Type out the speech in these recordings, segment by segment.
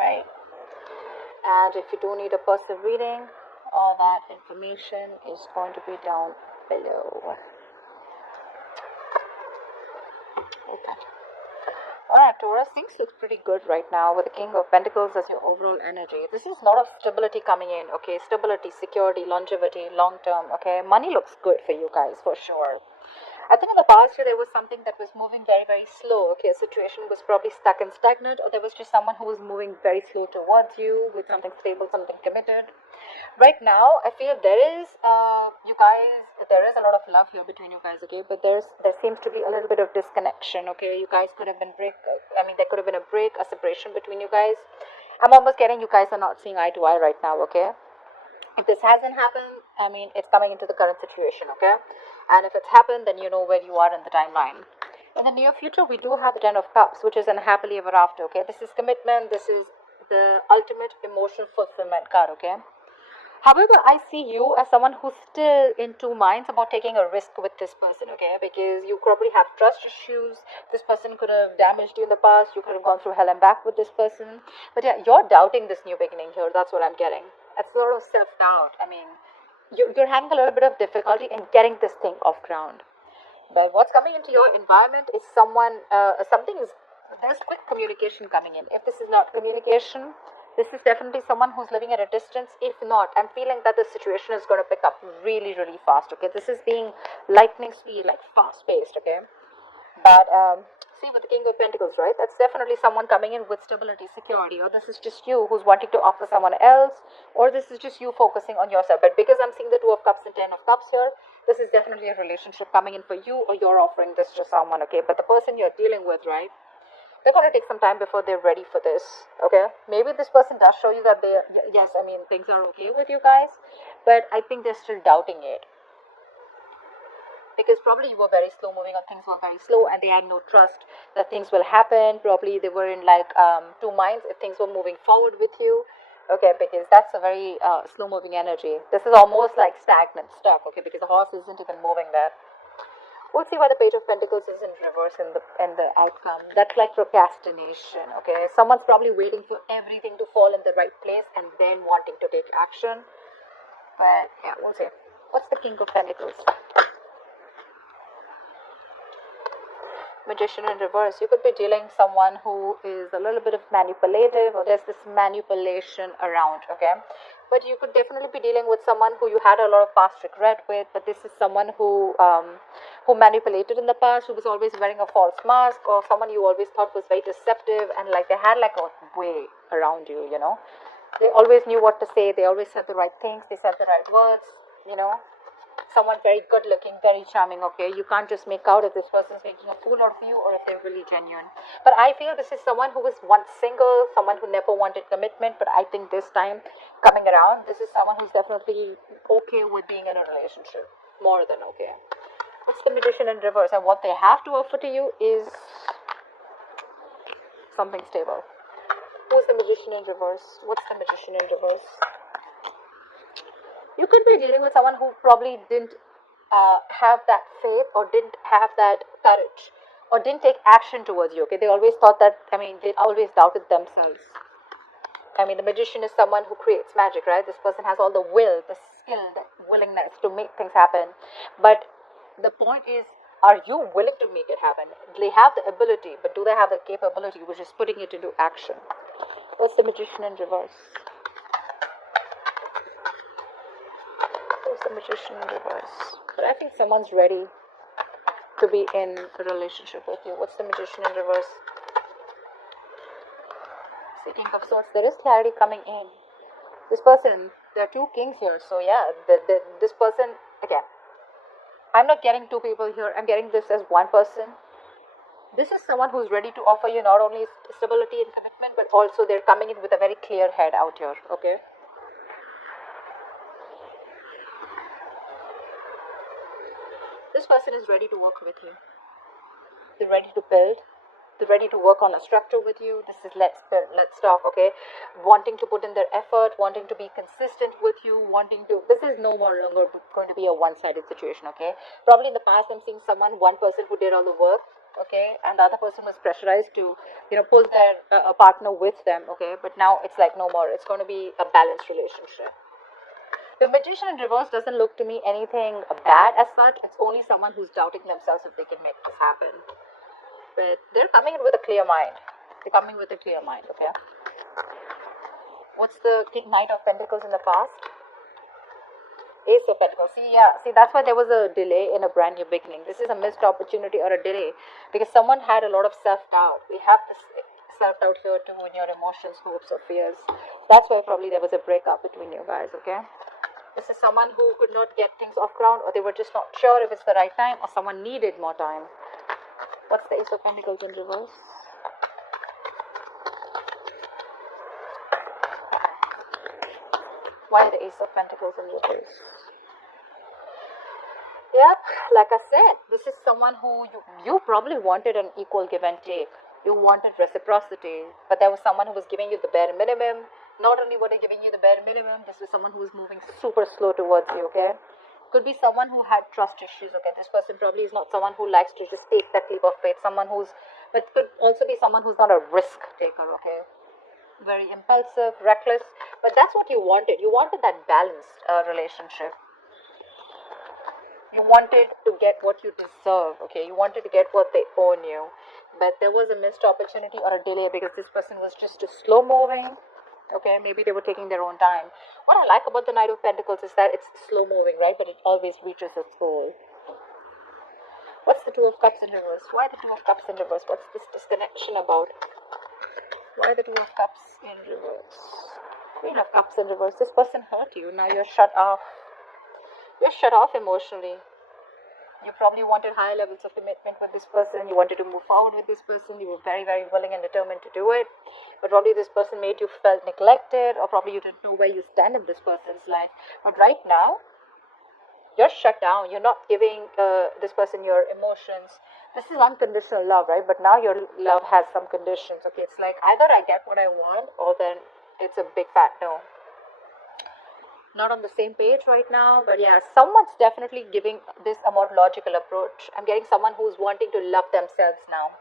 right? And if you do need a personal reading, all that information is going to be down below. Okay. Alright, Taurus, things look pretty good right now with the King of Pentacles as your overall energy. This is a lot of stability coming in, okay? Stability, security, longevity, long term, okay? Money looks good for you guys, for sure. I think in the past year there was something that was moving very, very slow. Okay, a situation was probably stuck and stagnant, or there was just someone who was moving very slow towards you with something stable, something committed. Right now, I feel there is, you guys, there is a lot of love here between you guys. Okay, but there seems to be a little bit of disconnection. Okay, you guys could have been there could have been a break, a separation between you guys. I'm almost getting you guys are not seeing eye to eye right now. Okay. If this hasn't happened, I mean, it's coming into the current situation, okay? And if it's happened, then you know where you are in the timeline. In the near future, we do have the Ten of Cups, which is an happily ever after, okay? This is commitment. This is the ultimate emotional fulfillment card, okay? However, I see you as someone who's still in two minds about taking a risk with this person, okay? Because you probably have trust issues. This person could have damaged you in the past. You could have gone through hell and back with this person. But yeah, you're doubting this new beginning here. That's what I'm getting. It's a lot of self-doubt. I mean, you're having a little bit of difficulty in getting this thing off ground. But what's coming into your environment is there's quick communication coming in. If this is not communication, this is definitely someone who's living at a distance. If not, I'm feeling that the situation is going to pick up really, really fast, okay? This is being lightning speed, like fast-paced, okay? But see, with the King of Pentacles, right? That's definitely someone coming in with stability, security, or this is just you who's wanting to offer someone else, or this is just you focusing on yourself. But because I'm seeing the Two of Cups and Ten of Cups here, this is definitely a relationship coming in for you, or you're offering this to someone, okay? But the person you're dealing with, right? They're going to take some time before they're ready for this, okay? Maybe this person does show you that yes, I mean, things are okay with you guys, but I think they're still doubting it. Because probably you were very slow moving, or things were very slow and they had no trust that things will happen. Probably they were in like two minds if things were moving forward with you, okay? Because that's a very slow moving energy. This is almost like stagnant, stuck, okay? Because the horse isn't even moving there. We'll see why the Page of Pentacles is in reverse in the outcome. That's like procrastination, okay? Someone's probably waiting for everything to fall in the right place and then wanting to take action. But yeah, we'll see. What's the King of Pentacles? Magician in reverse. You could be dealing someone who is a little bit of manipulative, or there's this manipulation around, okay? But you could definitely be dealing with someone who you had a lot of past regret with. But this is someone who manipulated in the past, who was always wearing a false mask, or someone you always thought was very deceptive, and like they had like a way around you, you know? They always knew what to say. They always said the right things. They said the right words, you know? Someone very good looking, very charming, okay? You can't just make out if this person's making a fool out of you or if they're really genuine. But I feel this is someone who was once single, someone who never wanted commitment, but I think this time coming around, this is someone who's definitely okay with being in a relationship. More than okay. What's the Magician in reverse? And what they have to offer to you is something stable. Who's the Magician in reverse? What's the Magician in reverse? You could be dealing with someone who probably didn't have that faith, or didn't have that courage, or didn't take action towards you, okay? They always thought that, I mean, they always doubted themselves. I mean, the Magician is someone who creates magic, right? This person has all the will, the skill, the willingness to make things happen. But the point is, are you willing to make it happen? They have the ability, but do they have the capability, which is putting it into action? What's the Magician in reverse? The Magician in reverse. But I think someone's ready to be in a relationship with you. What's the Magician in reverse? King of Swords. There is clarity coming in. This person, there are two kings here. So yeah, this person, again, I'm not getting two people here. I'm getting this as one person. This is someone who's ready to offer you not only stability and commitment, but also they're coming in with a very clear head out here, okay? This person is ready to work with you. They're ready to build. They're ready to work on a structure with you. This is let's build, let's talk, okay? Wanting to put in their effort, wanting to be consistent with you, this is no more longer going to be a one-sided situation, okay? Probably in the past, I'm seeing one person who did all the work, okay, and the other person was pressurized to, pull their a partner with them, okay, but now it's like no more. It's going to be a balanced relationship. The magician in reverse doesn't look to me anything bad as such. It's only someone who's doubting themselves if they can make this happen. But they're coming in with a clear mind. They're coming with a clear mind, okay? What's the Knight of Pentacles in the past? Ace of Pentacles. See, that's why there was a delay in a brand new beginning. This is a missed opportunity or a delay because someone had a lot of self-doubt. We have this self-doubt here too in your emotions, hopes, or fears. That's why probably there was a breakup between you guys, okay? This is someone who could not get things off ground, or they were just not sure if it's the right time, or someone needed more time. What's the Ace of Pentacles in reverse? Why the Ace of Pentacles in reverse? Yep, like I said, this is someone who you probably wanted an equal give and take. You wanted reciprocity, but there was someone who was giving you the bare minimum. Not only were they giving you the bare minimum, this was someone who was moving super slow towards you, okay? Could be someone who had trust issues, okay? This person probably is not someone who likes to just take that leap of faith. But could also be someone who's not a risk taker, okay? Very impulsive, reckless, but that's what you wanted. You wanted that balanced relationship. You wanted to get what you deserve, okay? You wanted to get what they own you. But there was a missed opportunity or a delay because this person was just too slow moving. Okay, maybe they were taking their own time. What I like about the Knight of Pentacles is that it's slow moving, right? But it always reaches its goal. What's the Two of Cups in reverse? Why the Two of Cups in reverse? What's this disconnection about? Why the Two of Cups in reverse? Queen of Cups in reverse. This person hurt you. Now you're shut off. You're shut off emotionally. You probably wanted higher levels of commitment with this person. You wanted to move forward with this person. You were very, very willing and determined to do it. But probably this person made you feel neglected, or probably you didn't know where you stand in this person's life. But right now, you're shut down. You're not giving this person your emotions. This is unconditional love, right? But now your love has some conditions. Okay, it's like either I get what I want, or then it's a big fat no. Not on the same page right now, but yeah, someone's definitely giving this a more logical approach. I'm getting someone who's wanting to love themselves now.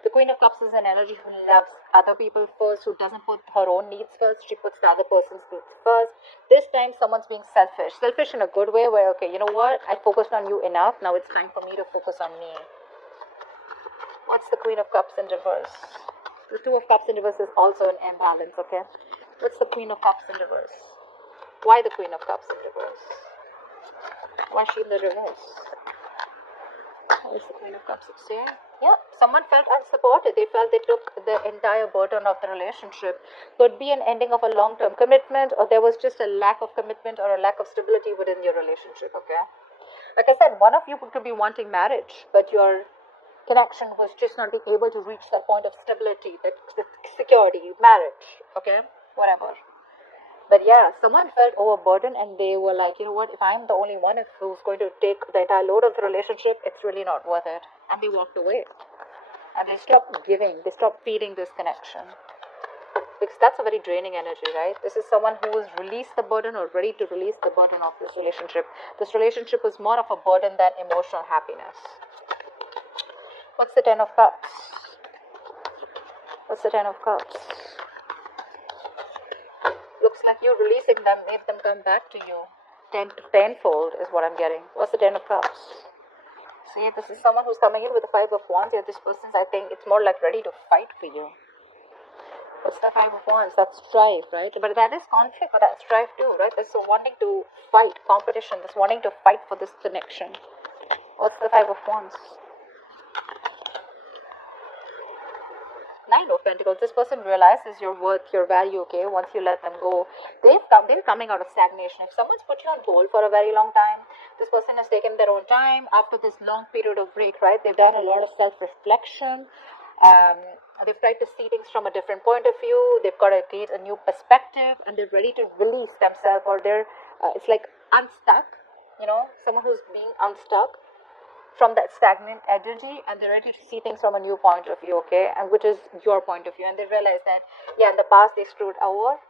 The Queen of Cups is an energy who loves other people first, who doesn't put her own needs first. She puts the other person's needs first. This time, someone's being selfish. Selfish in a good way, where, okay, you know what? I focused on you enough. Now it's time for me to focus on me. What's the Queen of Cups in reverse? The Two of Cups in reverse is also an imbalance, okay? What's the Queen of Cups in reverse? Why the Queen of Cups in reverse? Why is she in the reverse? Why is the Queen of Cups here? Yeah, someone felt unsupported. They felt they took the entire burden of the relationship. Could be an ending of a long-term commitment, or there was just a lack of commitment or a lack of stability within your relationship, okay? Like I said, one of you could be wanting marriage, but your connection was just not being able to reach that point of stability, that security, marriage, okay? Whatever. But yeah, someone felt overburdened and they were like, you know what, if I'm the only one who's going to take the entire load of the relationship, it's really not worth it. And they walked away. And they stopped giving, they stopped feeding this connection. Because that's a very draining energy, right? This is someone who has released the burden or ready to release the burden of this relationship. This relationship was more of a burden than emotional happiness. What's the Ten of Cups? What's the Ten of Cups? Looks like you releasing them made them come back to you. Tenfold is what I'm getting. What's the Ten of Cups? See, this is someone who's coming in with the Five of Wands. Here, this person's, I think, it's more like ready to fight for you. What's the Five of Wands? That's strife, right? But that is conflict, but that's strife too, right? That's wanting to fight, competition. That's wanting to fight for this connection. What's the Five of Wands? Nine of Pentacles. This person realizes your worth, your value, okay, once you let them go. They're coming out of stagnation. If someone's put you on hold for a very long time, this person has taken their own time after this long period of break, right? They've done a lot of self-reflection. They've tried to see things from a different point of view. They've got to gain a new perspective, and they're ready to release themselves, or they're, it's like unstuck, you know, someone who's being unstuck from that stagnant energy, and they're ready to see things from a new point of view, okay, and which is your point of view. And they realize that, yeah, in the past they screwed over,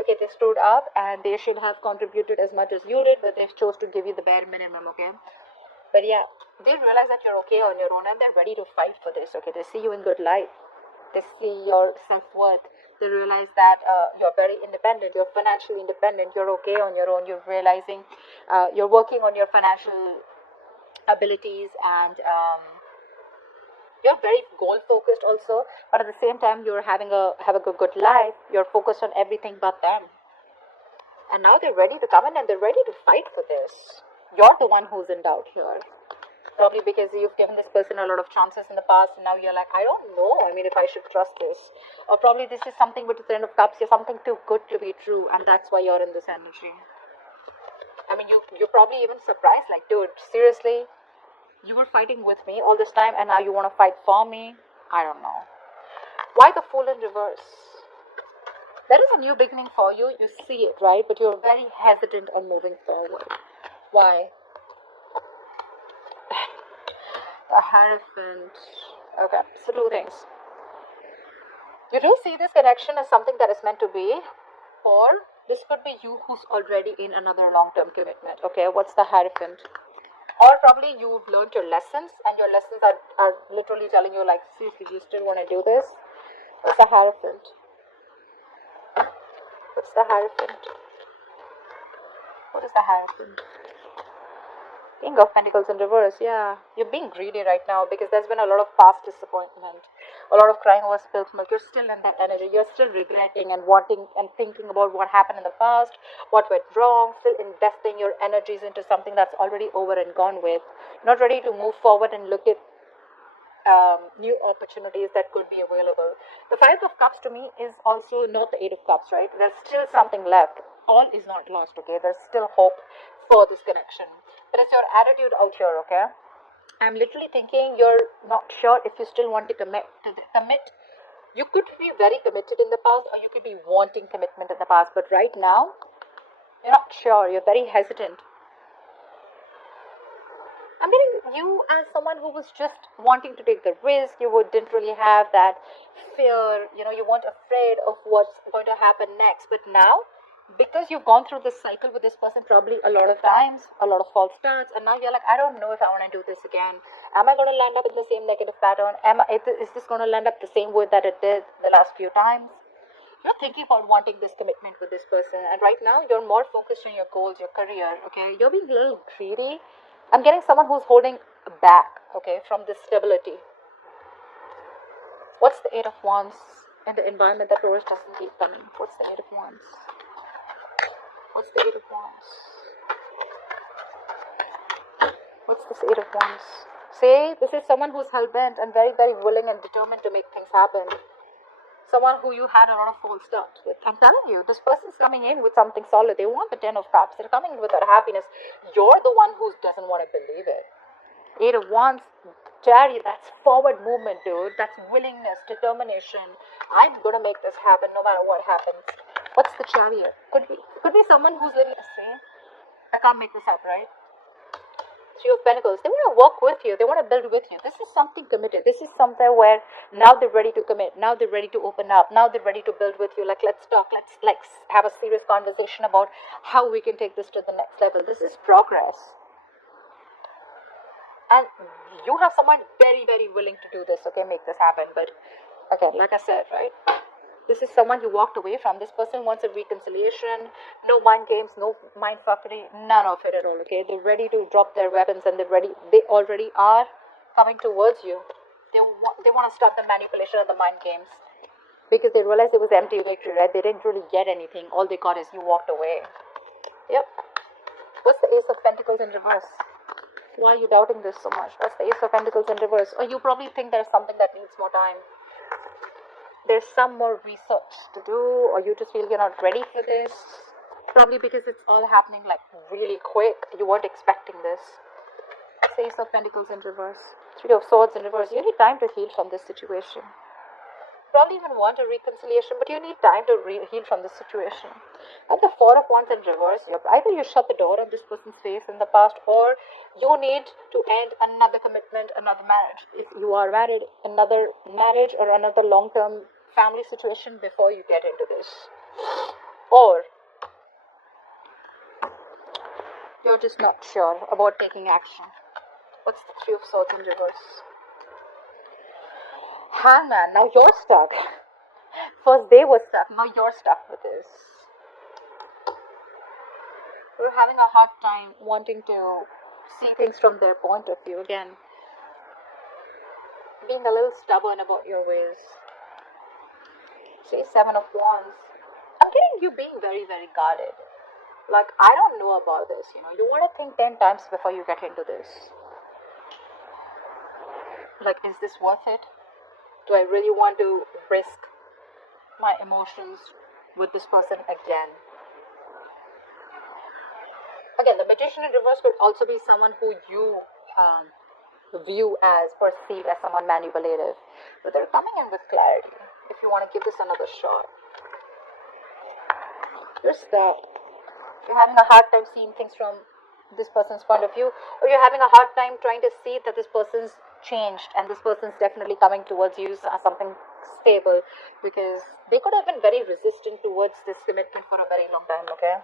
okay, they screwed up, and they should have contributed as much as you did, but they chose to give you the bare minimum, okay. But yeah, they'll realize that you're okay on your own and they're ready to fight for this. Okay, they see you in good light. They see your self-worth. They realize that you're very independent. You're financially independent. You're okay on your own. You're realizing you're working on your financial abilities, and you're very goal focused also. But at the same time, you're have a good life. You're focused on everything but them. And now they're ready to come in and they're ready to fight for this. You're the one who's in doubt here. Probably because you've given this person a lot of chances in the past, and now you're like, I don't know, I mean, if I should trust this. Or probably this is something with the Ten of Cups, you're something too good to be true, and that's why you're in this energy. I mean, you're probably even surprised, like, dude, seriously? You were fighting with me all this time, and now you want to fight for me? I don't know. Why the Fool in reverse? There is a new beginning for you, you see it, right? But you're very hesitant on moving forward. Why? The Hierophant. Okay, so two things. You do see this connection as something that is meant to be, or this could be you who's already in another long-term commitment. Okay, what's the Hierophant? Or probably you've learned your lessons, and your lessons are literally telling you, like, seriously, you still want to do this? What's the Hierophant? What's the Hierophant? What is the Hierophant? King of Pentacles in reverse. Yeah, you're being greedy right now because there's been a lot of past disappointment, a lot of crying over spilled milk. You're still in that energy. You're still regretting and wanting and thinking about what happened in the past, what went wrong, still investing your energies into something that's already over and gone with. Not ready to move forward and look at new opportunities that could be available. The Five of Cups to me is also not the Eight of Cups, right? There's still something left. All is not lost, okay? There's still hope for this connection. But it's your attitude out here, okay? I'm literally thinking you're not sure if you still want to commit. You could be very committed in the past, or you could be wanting commitment in the past. But right now, you're not sure. You're very hesitant. I'm getting you as someone who was just wanting to take the risk. You didn't really have that fear. You weren't afraid of what's going to happen next. But now, because you've gone through this cycle with this person probably a lot of times, a lot of false starts, and now you're like, I don't know if I want to do this again. Am I going to land up in the same negative pattern? Is this going to land up the same way that it did the last few times? You're thinking about wanting this commitment with this person, and right now you're more focused on your goals, your career, okay? You're being a little greedy. I'm getting someone who's holding back, okay, from this stability. What's the Eight of Wands in the environment that Taurus doesn't keep coming? What's the Eight of Wands? What's the Eight of Wands? What's this Eight of Wands? See, this is someone who's hell-bent and very, very willing and determined to make things happen. Someone who you had a lot of false starts with. I'm telling you, this person's coming in with something solid. They want the Ten of Cups. They're coming in with their happiness. You're the one who doesn't want to believe it. Eight of Wands, Chariot, that's forward movement, dude. That's willingness, determination. I'm going to make this happen no matter what happens. What's the Chariot? Could be someone who's living the same. I can't make this up, right? Three of Pentacles. They want to work with you. They want to build with you. This is something committed. This is something where now they're ready to commit. Now they're ready to open up. Now they're ready to build with you. Like, let's talk. Let's have a serious conversation about how we can take this to the next level. This is progress. And you have someone very, very willing to do this. Okay, make this happen. But, okay, like I said, right? This is someone you walked away from. This person wants a reconciliation. No mind games, no mind fuckery, none of it at all, okay? They're ready to drop their weapons and they already are coming towards you. They want to stop the manipulation of the mind games. Because they realized it was empty victory, right? They didn't really get anything. All they got is you walked away. Yep. What's the Ace of Pentacles in reverse? Why are you doubting this so much? What's the Ace of Pentacles in reverse? Or you probably think there's something that needs more time. There's some more research to do, or you just feel you're not ready for this. Probably because it's all happening like really quick. You weren't expecting this. Ace of Pentacles in reverse. Three of Swords in reverse. You need time to heal from this situation. Probably even want a reconciliation, but you need time to heal from this situation. And the Four of Wands in reverse. Either you shut the door on this person's face in the past, or you need to end another commitment, another marriage. If you are married, another marriage or another long-term family situation before you get into this. Or you're just not sure about taking action. What's the Three of Swords in reverse? Hangman, now you're stuck. First they were stuck, now you're stuck with this. You're having a hard time wanting to see things from their point of view. Again, being a little stubborn about your ways. See, Seven of Wands. I'm getting you being very, very guarded. Like, I don't know about this, you want to think 10 times before you get into this. Like, is this worth it? Do I really want to risk my emotions with this person again? Again, the Magician in reverse could also be someone who you perceive as someone manipulative. But they're coming in with clarity. If you want to give this another shot. You're stuck. You're having a hard time seeing things from this person's point of view. Or you're having a hard time trying to see that this person's changed. And this person's definitely coming towards you as something stable. Because they could have been very resistant towards this commitment for a very long time, okay?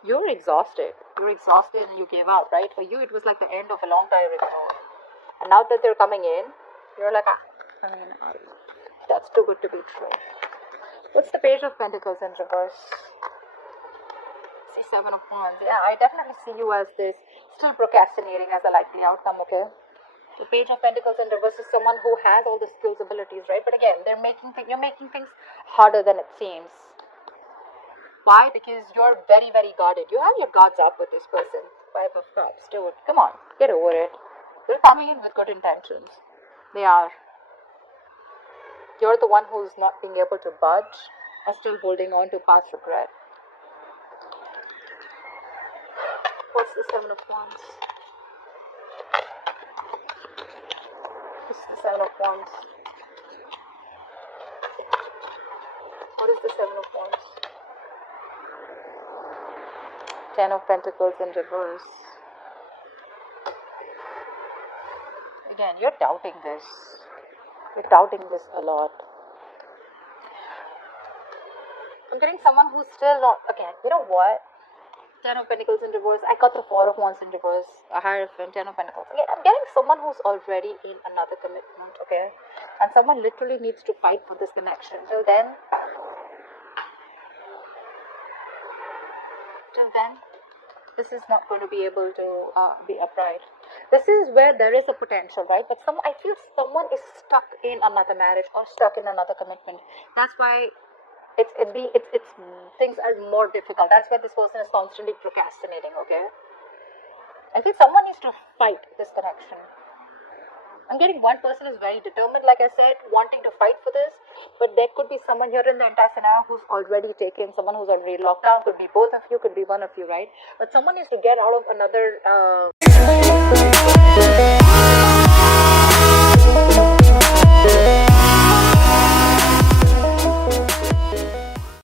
You're exhausted. You're exhausted and you gave up, right? For you, it was like the end of a long time ago. And now that they're coming in, you're like, that's too good to be true. What's the Page of Pentacles in reverse? See, Seven of Wands. Yeah, I definitely see you as this, still procrastinating as a likely outcome, okay? The Page of Pentacles in reverse is someone who has all the skills, abilities, right? But again, you're making things harder than it seems. Why? Because you're very, very guarded. You have your guards up with this person. Five of Cups, dude. Come on, get over it. They're coming in with good intentions. They are. You're the one who's not being able to budge or still holding on to past regret. What's the Seven of Wands? This is the Seven of Wands. What is the Seven of Wands? Ten of Pentacles in reverse. Again, you're doubting this. You're doubting this a lot. I'm getting someone who's still not... Again, you know what? Ten of Pentacles in reverse. I got the Four of Wands in reverse. A Hierophant, Ten of Pentacles. Again, I'm getting someone who's already in another commitment, okay? And someone literally needs to fight for this connection. Till then, this is not going to be able to be upright. This is where there is a potential, right? But I feel someone is stuck in another marriage or stuck in another commitment. That's why it's things are more difficult. That's why this person is constantly procrastinating, okay? I feel someone needs to fight this connection. I'm getting one person is very determined, like I said, wanting to fight for this. But there could be someone here in the entire scenario who's already taken, someone who's already locked down. Could be both of you, could be one of you, right? But someone needs to get out of another